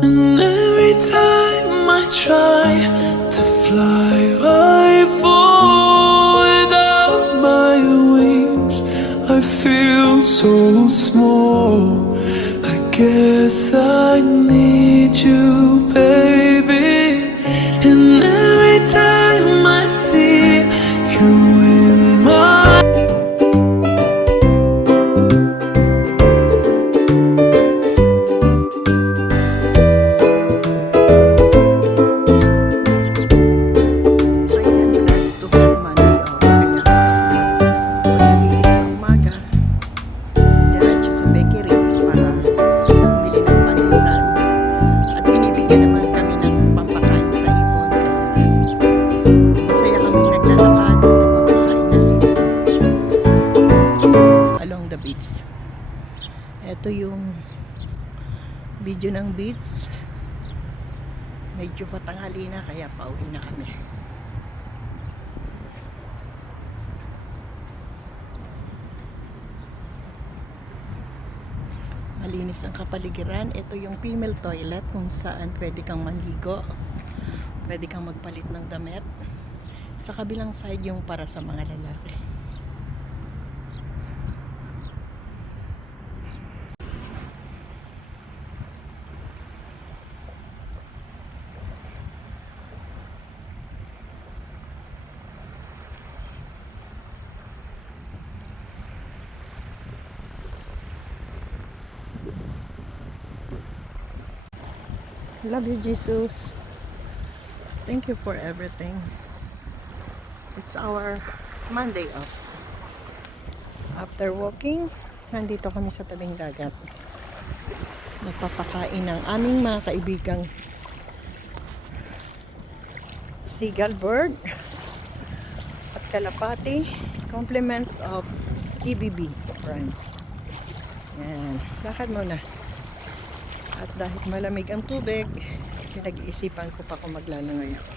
And every time I try to fly, I fall without my wings. I feel so small. I guess I need you, baby. And every time I see you in my Ito yung video ng beach. Medyo patanghali na kaya pauwi na kami. Malinis ang kapaligiran. Ito yung female toilet kung saan pwede kang manligo, pwede kang magpalit ng damit. Sa kabilang side yung para sa mga lalaki. Love you, Jesus. Thank you for everything. It's our Monday off. After walking, nandito kami sa tabing dagat. Nagpapakain ng aming mga kaibigang seagull bird at kalapati. Compliments of EBB friends. Yan. Lakad muna. At dahil malamig ang tubig, pinag-iisipan ko pa kung maglalangoy ako.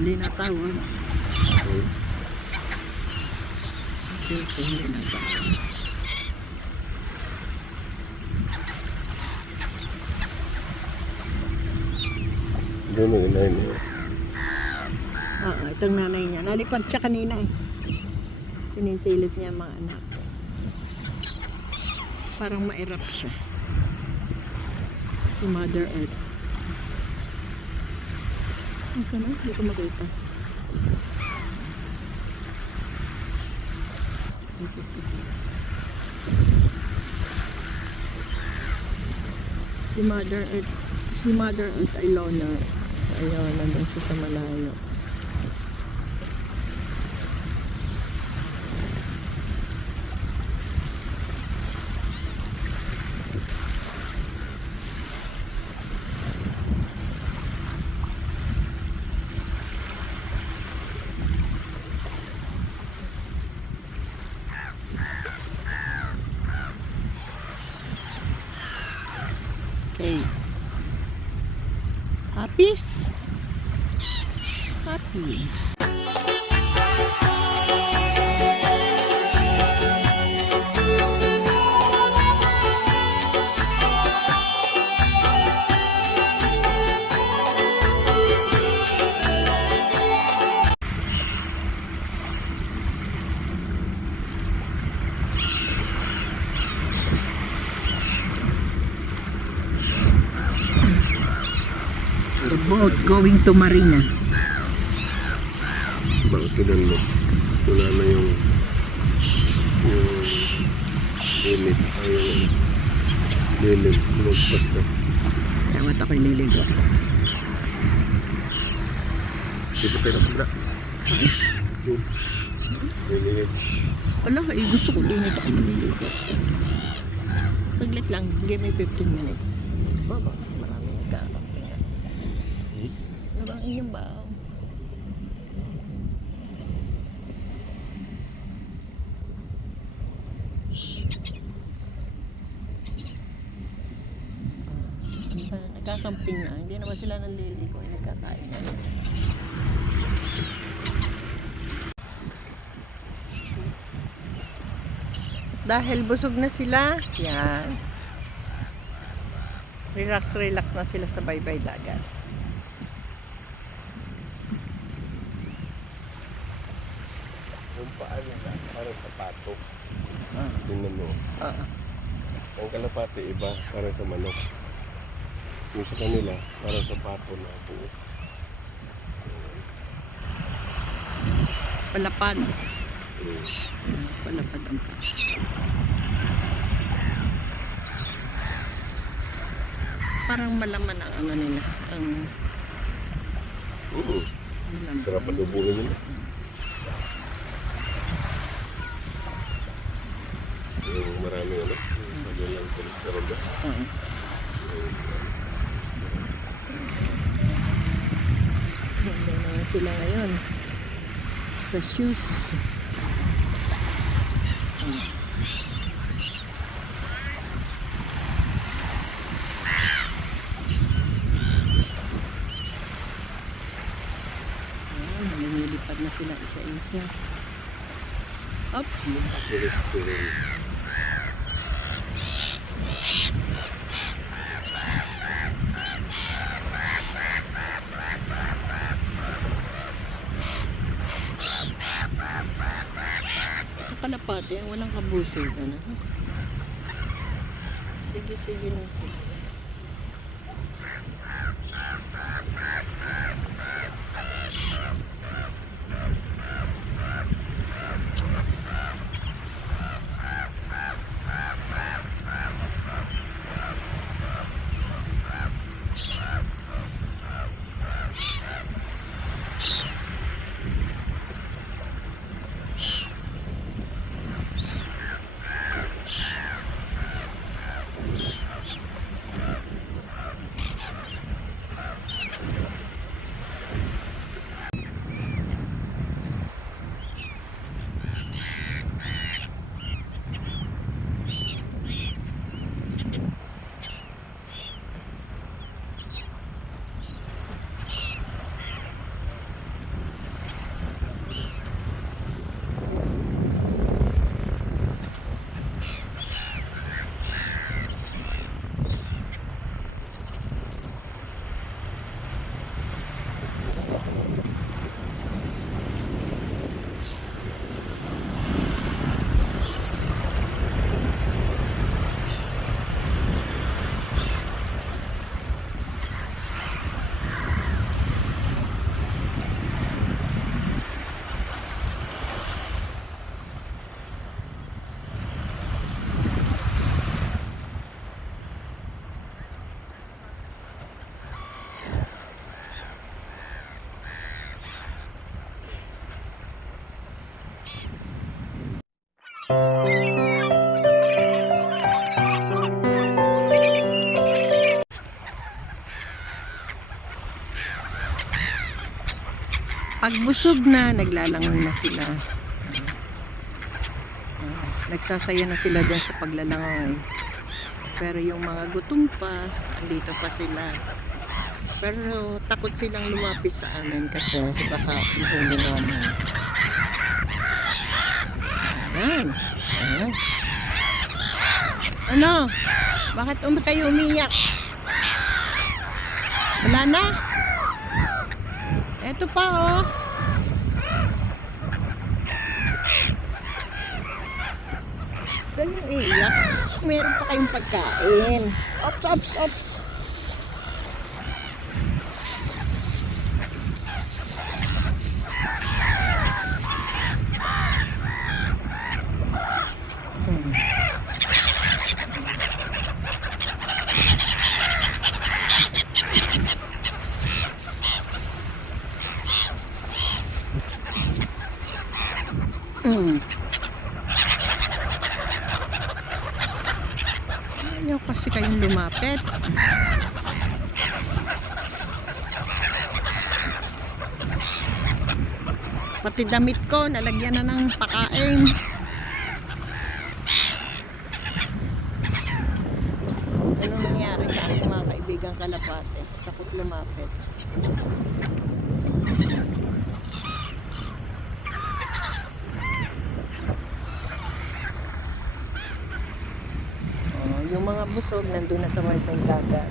Hindi natawag. Hindi natawag. Doon yung inay niya. Oo, itong nanay niya. Nalipad siya kanina eh. Sinisilip niya mga anak. Parang ma-erupt siya. Si Mother Earth. Saan na? Hindi ko makita. Si Mother Earth ay loner. Ayun, nandun siya sa malayo. Okay. Happy? Happy. The boat going to Marina. Bakit mo? Wala na yung Init. Ayun. Lilim. Lumagpas na. Dapat ako'y liligo. Dito tayo na sobra. Yun. Lilim. Wala, gusto ko din ito ako maliligo. Saglit lang, give me 15 minutes. Baba, marami nagkakamping na. Ang inyong ba? Nagkakamping na, hindi naman sila nanliligo, nagkakain na. Dahil busog na sila, yan. Relax, relax na sila sa baybay dagat. Yung paa nila, parang sapato. Ah. Tingnan mo. Ah. Ang kalapati iba, parang sa manok. Yung sa kanila, parang sapato na buo. Palapad. Hmm. Palapad ang pa. Parang malaman ang ano nila. Ang malaman. Sarap adobuhin nila. Yung marami ano, sabi lang cholesterol ba? Oo. Hindi naman sila ngayon. Sa shoes. Lumilipad na sila isa-isa. Oops. Cholesterol. Kalapati ang walang kabusog. Ano? Sige, sige na sige. Pag busog na, naglalangoy na sila. Nagsasaya na sila dyan sa paglalangoy. Pero yung mga gutom pa, andito pa sila. Pero takot silang lumapit sa amin kasi baka ihuli namin. Ayan. Ayan. Ano? Bakit kayo umiyak? Wala na? Eto pa oh. Ganyan iiyak. Meron pa kayong pagkain. Ops, ops, ops. Mm. Ayaw kasi kayong lumapit. Pati damit ko, nalagyan na ng pakain. Ano nangyari sa aking mga kaibigang kalapate? Takot lumapit. Oh, yung mga busog nandun na sa may dagat.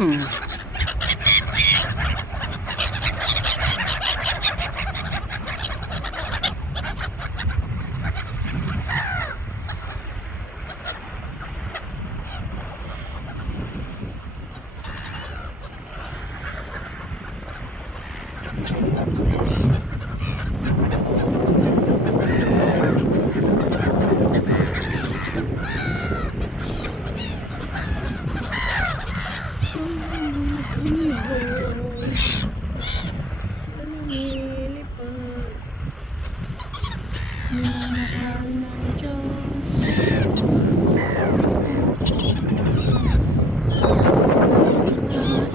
Mm. Lumilipad, minamahal ng Diyos.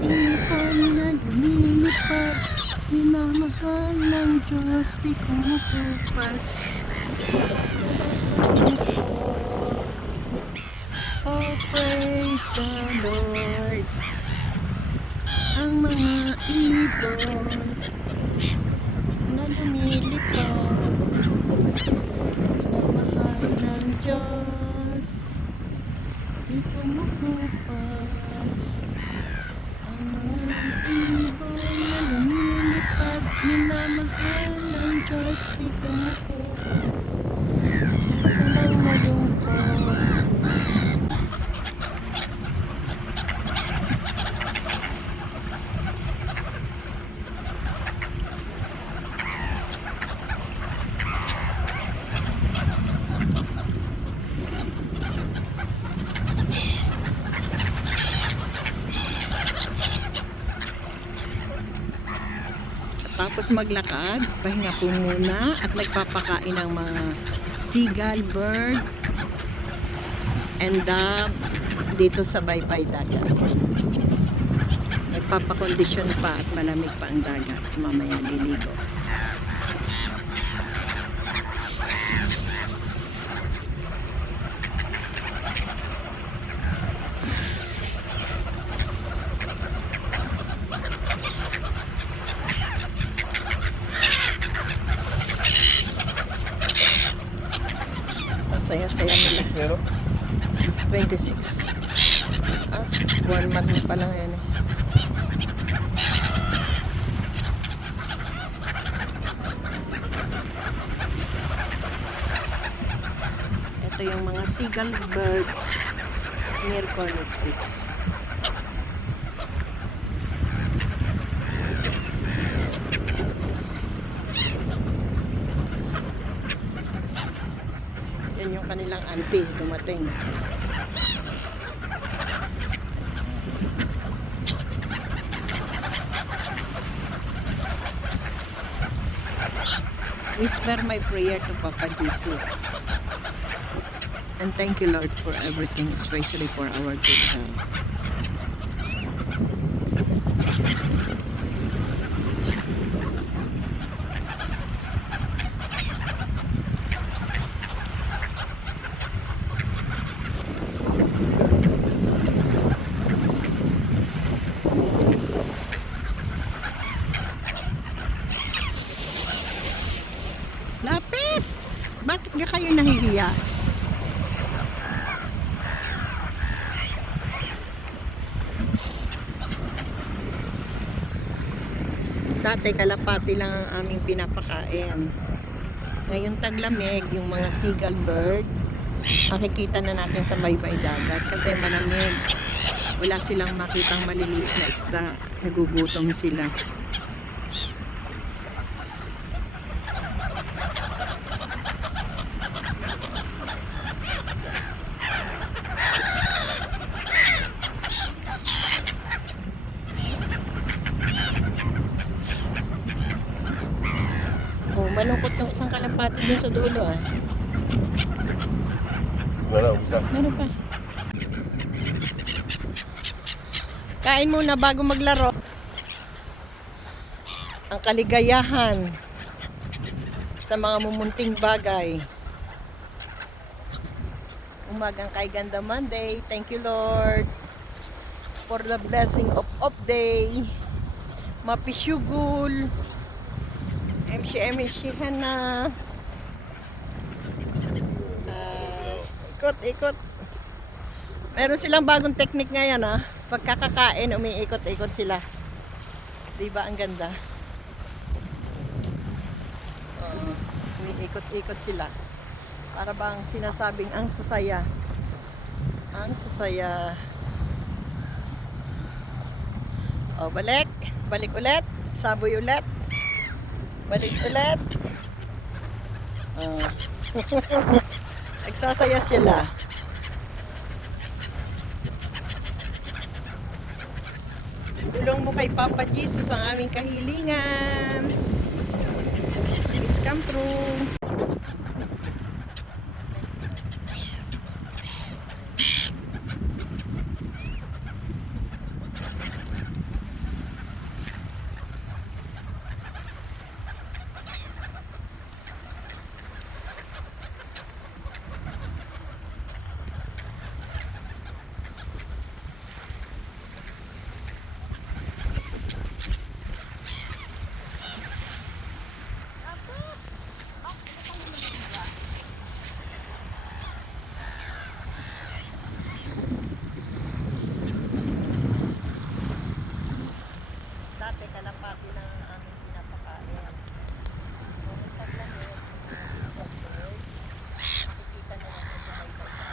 Ibon na lumilipad, minamahal ng Diyos, di kumukupas. Oh, praise the Lord. Ang mga ibon na lumilipad, minamahal ng Diyos, di kumukupas. Ang mga ibon na lumilipad, minamahal ng Diyos, di kumukupas. Walang malungkot. Tapos maglakad, pahinga po muna at nagpapakain ng mga seagull, bird, and dove dito sa Baypay Dagat. Nagpapakondisyon pa at malamig pa ang dagat. Mamaya liligo. Saya-saya nila. Pero, 26. Ah, 1 month pa lang yan. Ito yung mga seagull bird near Cornets Beach. Yan yung kanilang auntie dumating. Whisper my prayer to Papa Jesus. And thank you, Lord, for everything, especially for our good health. Lapit! Bakit nga kayo nahihiya? Dati kalapati lang ang aming pinapakain. Ngayon taglamig, yung mga seagull bird, makikita na natin sa baybay dagat kasi malamig. Wala silang makitang maliliit na isda. Nagugutom sila. Oh, malungkot yung isang kalapati dun sa dulo ah. Wala, ubsa. Meron pa. Kain muna bago maglaro. Ang kaligayahan sa mga mumunting bagay. Umagang kay Ganda Monday. Thank you Lord for the blessing of day. Mapisyugul. MC na. Ikot. Meron silang bagong technique ngayon ah. Pagkakakain, umiikot-ikot sila. Diba ang ganda? Umiikot-ikot sila. Para bang sinasabing ang sasaya. Ang sasaya. O, balik. Balik ulit. Saboy ulit. Balik ulit. Nagsasaya sila. Tulong mo kay Papa Jesus ang aming kahilingan. Please come through. Dati kalapati lang ang aming pinapakain. Ngunit taglamig, makikita na natin sa baybay dagat.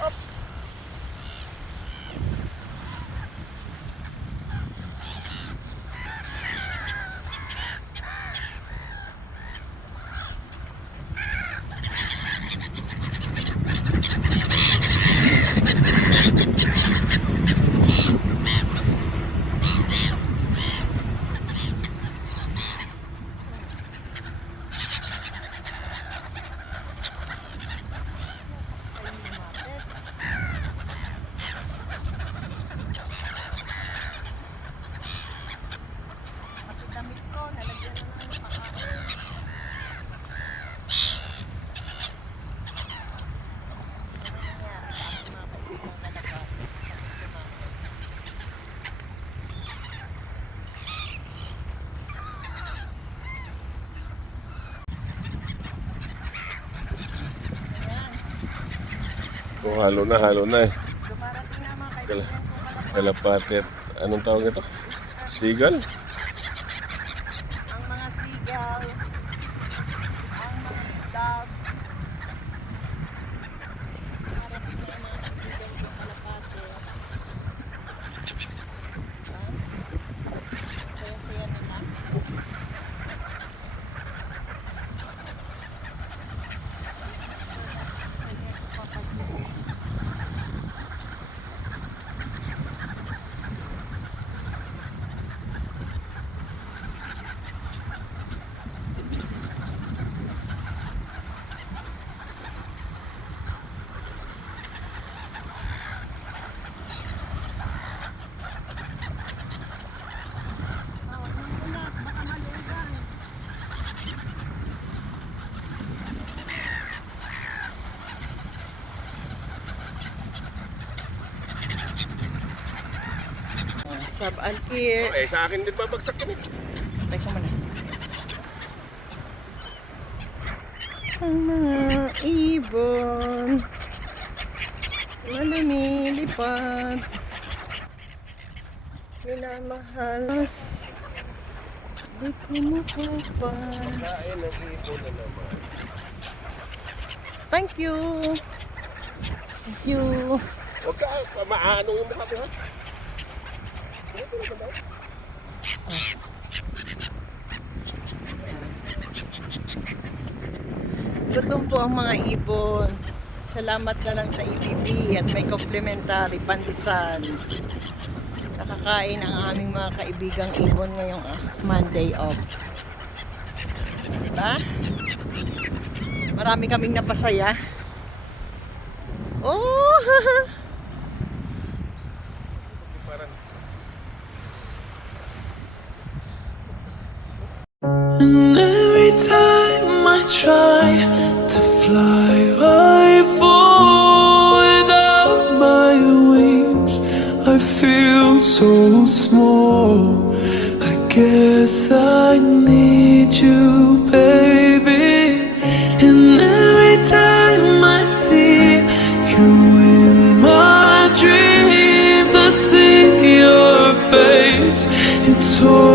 Op. Damit ko, nalagyan na ng pakain. Oh, halo na eh. Dumarating na mga kaibigan ko Kalapati at anong tawag ito? Seagull? ang mga sigaw, ang mga dog. Dumarating na mga kaibigan ko kalapate. Saya-saya nila. Sabal here. Oh, sa akin din babagsak yun eh. Teka muna. Ang mga ibon na lumilipad, minamahalas, di ko mapapas. Kain ng ibon na naman. Thank you. Thank you. Huwag ka, maano yung mukha ko ha? Gutom po ang mga ibon. Salamat na lang sa EBB at may complimentary pandesal. Nakakain ang aming mga kaibigang ibon ngayong Monday off. Diba? Marami kaming napasaya. Oh! And every time I try to fly, I fall without my wings. I feel so small. I guess I need you, baby. And every time I see you in my dreams, I see your face. It's all